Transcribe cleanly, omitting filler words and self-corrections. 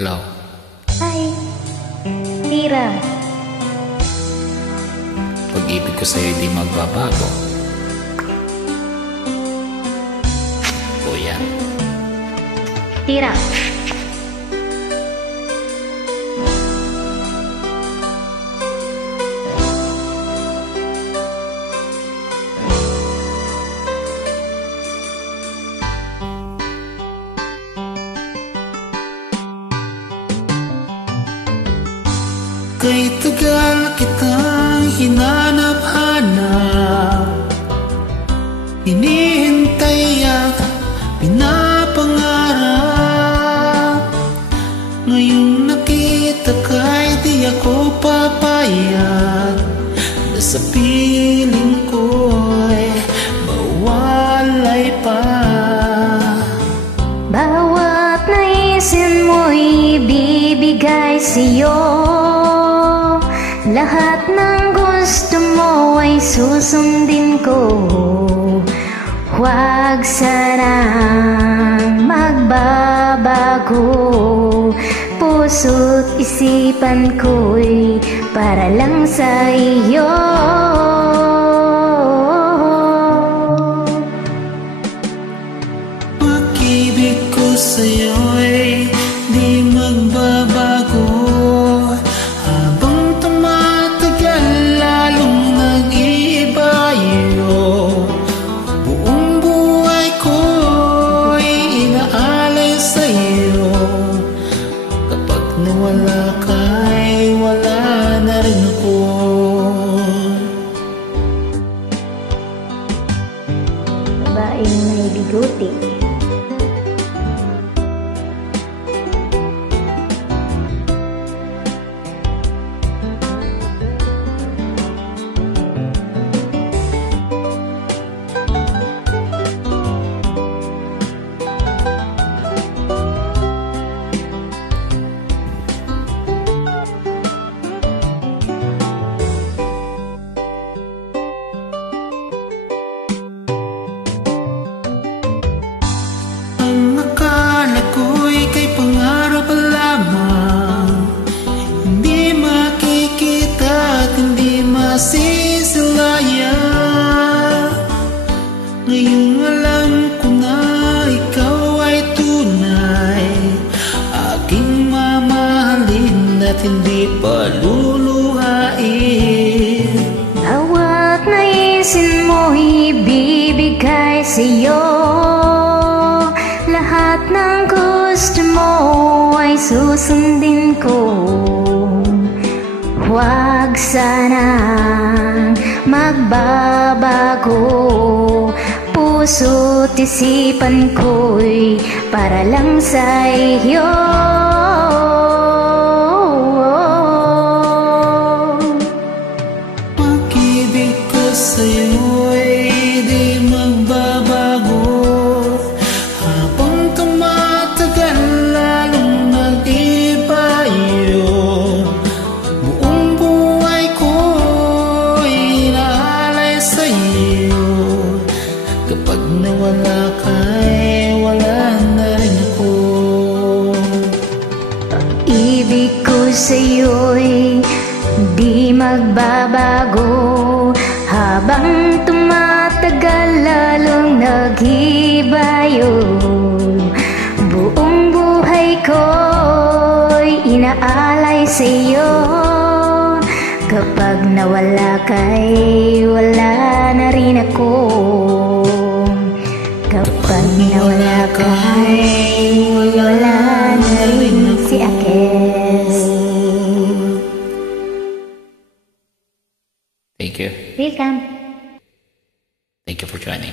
Hello. Hi, Tira. Pag-ibig ko sa'yo di magbabago. Kuya. Tira. Kay tagal kitang hinanap-hanap, hinihintay at pinapangarap. Ngayong nakita ka'y di ako papayag na sa piling ko'y mawalay pa. Bawat naisin mo'y bibigay sa'yo. Lahat ng gusto mo ay susundin ko. Huwag sanang magbabago. Puso't isipan ko'y para lang sa iyo. Pag-ibig ko sa'yo'y di magbabago. Habang tumatagal lalong nag-iiba iyo. Buong buhay ko'y inaalay sa'yo. Kapag nawala ka'y wala na rin ako. Babaeng may biguti. Masisilaya. Ngayong alam ko na ikaw ay tunay, aking mamahalin at hindi paluluhain. Bawat naisin mo'y ibibigay sa'yo. Lahat ng gusto mo ay susundin ko. Huwag sanang magbabago. Puso't isipan ko'y para lang sa iyo. Pag-ibig ko sa'yo'y di magbabago. Habang tumatagal lalong nag-iba iyo. Kapag nawala ka'y wala na rin ako. Pag-ibig ko sa'yo'y di magbabago. Habang tumatagal lalong nag-iba yun. Buong buhay ko'y inaalay sa'yo. Kapag nawala ka'y wala na rin ako. Kapag nawala ka'y wala na rin si Akes. Thank you. Welcome. Thank you for joining.